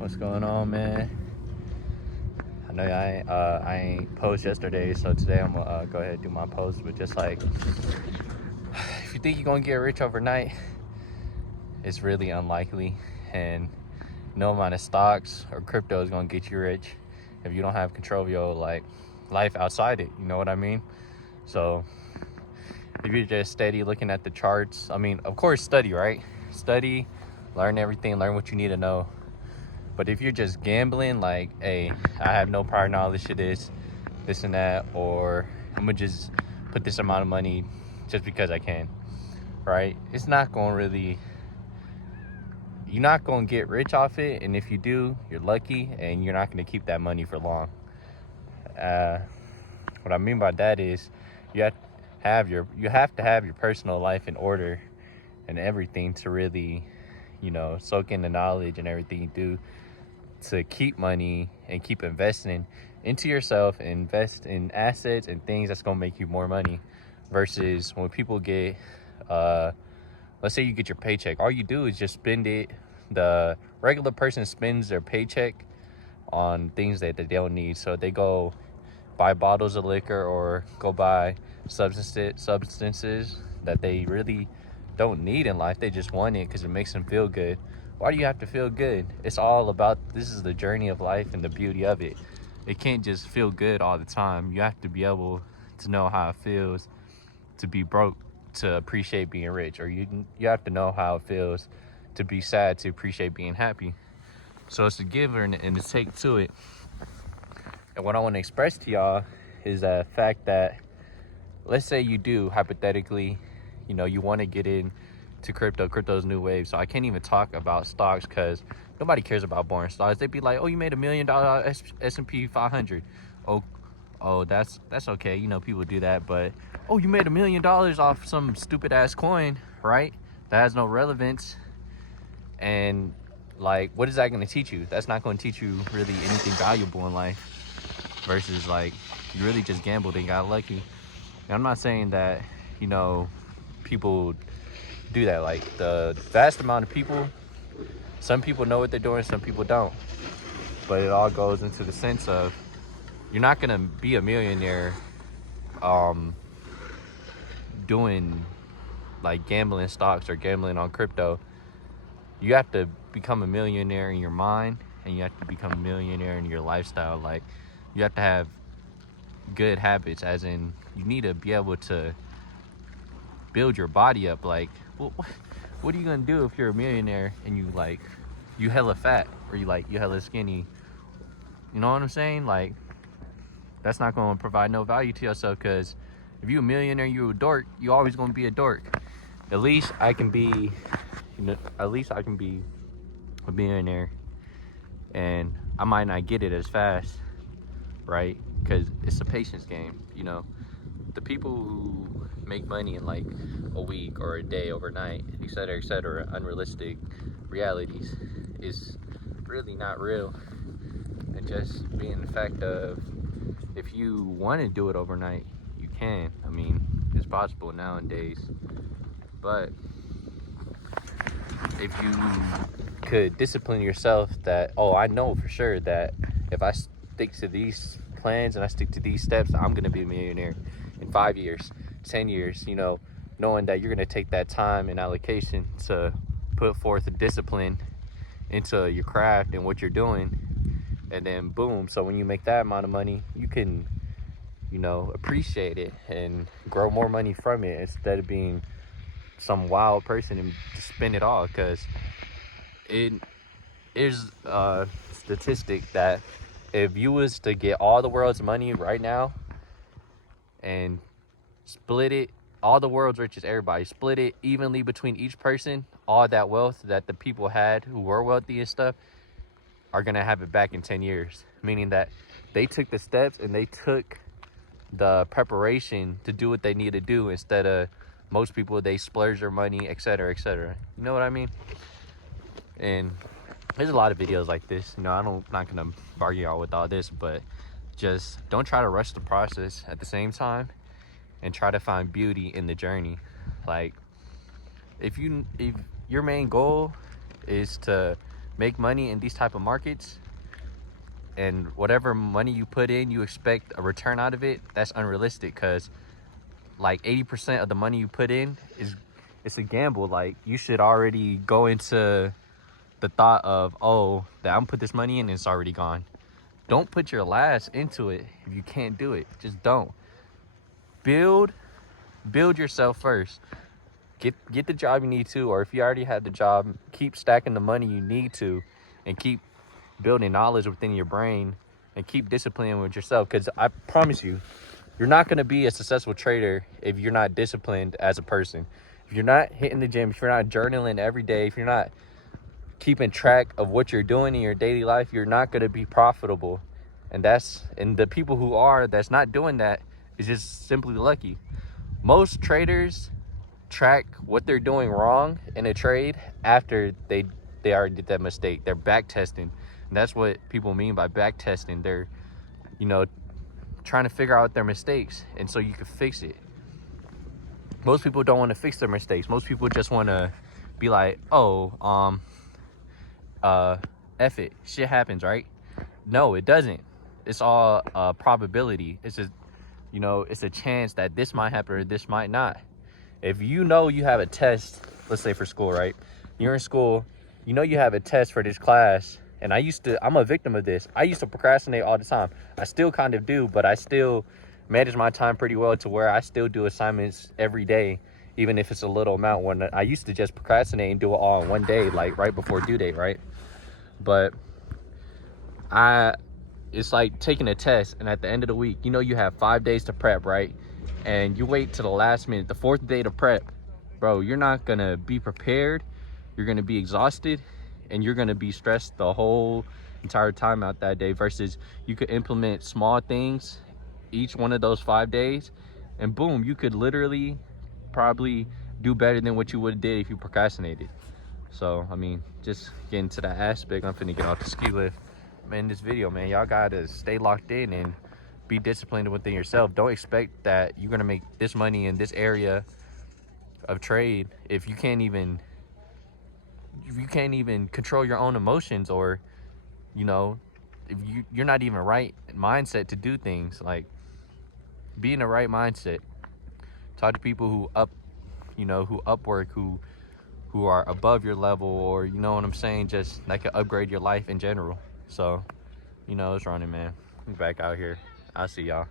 What's going on, man? I know I ain't post yesterday, so today I'm gonna go ahead and do my post. But just like, if you think you're gonna get rich overnight, it's really unlikely, and no amount of stocks or crypto is gonna get you rich if you don't have control of your life outside it. You know what I mean? So if you're just steady looking at the charts, I mean, of course, study, right? Study, learn everything, learn what you need to know. But if you're just gambling, like, hey, I have no prior knowledge to this and that, or I'm gonna just put this amount of money just because I can, right? It's not gonna really, you're not gonna get rich off it. And if you do, you're lucky and you're not gonna keep that money for long. What I mean by that is you have to have your personal life in order and everything to really, soak in the knowledge and everything you do to keep money and keep investing into yourself and invest in assets and things that's going to make you more money versus when people get let's say you get your paycheck, all you do is just spend it. The regular person spends their paycheck on things that they don't need, so they go buy bottles of liquor or go buy substances that they really don't need in life. They just want it because it makes them feel good. Why do you have to feel good? It's all about, this is the journey of life and the beauty of it. It can't just feel good all the time. You have to be able to know how it feels to be broke to appreciate being rich, or you have to know how it feels to be sad to appreciate being happy. So it's a give and a take to it. And what I want to express to y'all is the fact that, let's say you do hypothetically, you want to get into crypto's new wave. So I can't even talk about stocks because nobody cares about boring stocks. They'd be like, oh, you made $1 million S&P 500. Oh, that's okay. People do that. But oh, you made $1 million off some stupid ass coin, right? That has no relevance. And like, what is that going to teach you? That's not going to teach you really anything valuable in life. Versus like, you really just gambled and got lucky. And I'm not saying that, people do that. Like, the vast amount of people, some people know what they're doing, some people don't. But it all goes into the sense of, you're not gonna be a millionaire doing like gambling stocks or gambling on crypto. You have to become a millionaire in your mind, and you have to become a millionaire in your lifestyle. Like, you have to have good habits, as in you need to be able to build your body up. Like, what are you gonna do if you're a millionaire and you hella fat, or you hella skinny? You know what I'm saying? Like, that's not gonna provide no value to yourself, because if you're a millionaire, you're a dork, you always gonna be a dork. At least I can be a millionaire, and I might not get it as fast, right? Because it's a patience game. The people who make money in like a week or a day, overnight, etc., unrealistic realities, is really not real. And just being the fact of, if you want to do it overnight, you can. I mean, it's possible nowadays. But if you could discipline yourself that, oh, I know for sure that if I stick to these plans and I stick to these steps, I'm going to be a millionaire in 5 years, 10 years, knowing that you're going to take that time and allocation to put forth a discipline into your craft and what you're doing. And then boom, so when you make that amount of money, you can, appreciate it and grow more money from it, instead of being some wild person and just spend it all. Because it is a statistic that if you was to get all the world's money right now and split it, all the world's riches, everybody, split it evenly between each person, all that wealth that the people had who were wealthy and stuff are gonna have it back in 10 years. Meaning that they took the steps and they took the preparation to do what they need to do, instead of most people, they splurge their money, etc., etc. You know what I mean? And there's a lot of videos like this. I'm not gonna argue out with all this, but just don't try to rush the process at the same time, and try to find beauty in the journey. Like, if your main goal is to make money in these type of markets, and whatever money you put in, you expect a return out of it, that's unrealistic, because like 80% of the money you put in it's a gamble. Like, you should already go into the thought of, oh, that I'm put this money in and it's already gone. Don't put your last into it if you can't do it. Just don't. Build yourself first. Get the job you need to, or if you already had the job, keep stacking the money you need to, and keep building knowledge within your brain, and keep disciplining with yourself. Because I promise you, you're not going to be a successful trader if you're not disciplined as a person. If you're not hitting the gym, if you're not journaling every day, if you're not keeping track of what you're doing in your daily life, you're not going to be profitable. And the people who are, that's not doing that, is just simply lucky. Most traders track what they're doing wrong in a trade after they already did that mistake. They're back testing, and that's what people mean by back testing. They're, trying to figure out their mistakes, and so you can fix it. Most people don't want to fix their mistakes. Most people just want to be like, oh, F it, shit happens, right? No, it doesn't. It's all probability. It's just, it's a chance that this might happen or this might not. If you have a test, let's say for school, right? You're in school, you have a test for this class, and I'm a victim of this. I used to procrastinate all the time. I still kind of do, but I still manage my time pretty well to where I still do assignments every day, even if it's a little amount. When I used to just procrastinate and do it all in one day, like right before due date, right? But it's like taking a test, and at the end of the week, you have 5 days to prep, right? And you wait to the last minute, the 4th day to prep, bro, you're not gonna be prepared. You're gonna be exhausted, and you're gonna be stressed the whole entire time out that day. Versus you could implement small things each one of those 5 days, and boom, you could literally probably do better than what you would have did if you procrastinated. So, I mean, just getting to that aspect, I'm finna get off the ski lift. Man, this video, man, y'all gotta stay locked in and be disciplined within yourself. Don't expect that you're gonna make this money in this area of trade if you can't even control your own emotions, or if you're not even right mindset to do things. Like, be in the right mindset. Talk to people who upwork, who are above your level, or what I'm saying, just that could upgrade your life in general. So, it's running, man. I'm back out here. I'll see y'all.